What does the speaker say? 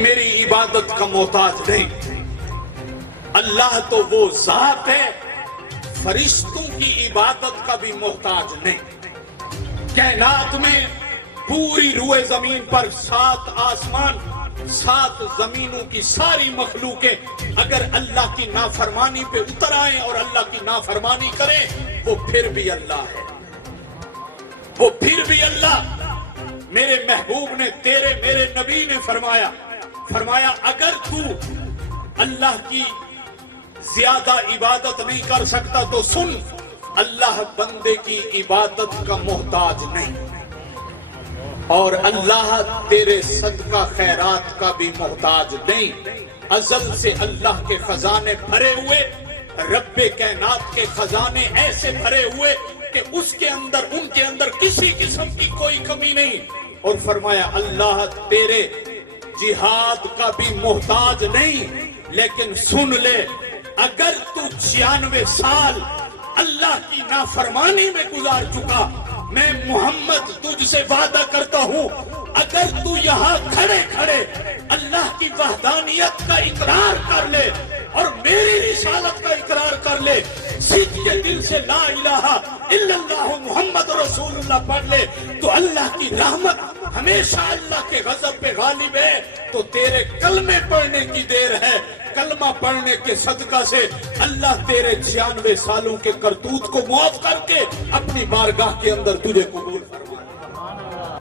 میری عبادت کا محتاج نہیں۔ اللہ تو وہ ذات ہے فرشتوں کی عبادت کا بھی محتاج نہیں۔ کائنات میں پوری روئے زمین پر 7 آسمان 7 زمینوں کی ساری مخلوقیں اگر اللہ کی نافرمانی پہ اتر آئیں اور اللہ کی نافرمانی کریں وہ پھر بھی اللہ ہے، وہ پھر بھی اللہ۔ میرے محبوب نے تیرے میرے نبی نے فرمایا اگر تو اللہ کی زیادہ عبادت نہیں کر سکتا تو سن، اللہ بندے کی عبادت کا محتاج نہیں، اور اللہ تیرے صدقہ خیرات کا بھی محتاج نہیں۔ ازل سے اللہ کے خزانے بھرے ہوئے، رب کائنات کے خزانے ایسے بھرے ہوئے کہ اس کے اندر ان کے اندر کسی قسم کی کوئی کمی نہیں۔ اور فرمایا اللہ تیرے جہاد کا بھی محتاج نہیں، لیکن سن لے اگر تو 96 سال اللہ کی نافرمانی میں گزار چکا، میں محمد تجھ سے وعدہ کرتا ہوں اگر تو یہاں کھڑے کھڑے اللہ کی وحدانیت کا اقرار کر لے اور میری رسالت کا اقرار کر لے، سچے دل سے لا الہ الا اللہ محمد رسول اللہ پڑھ لے، تو اللہ کی رحمت ہمیشہ اللہ کے غضب پہ غالب ہے۔ تو تیرے کلمے پڑھنے کی دیر ہے، کلمہ پڑھنے کے صدقہ سے اللہ تیرے 96 سالوں کے کرتوت کو معاف کر کے اپنی بارگاہ کے اندر تجھے قبول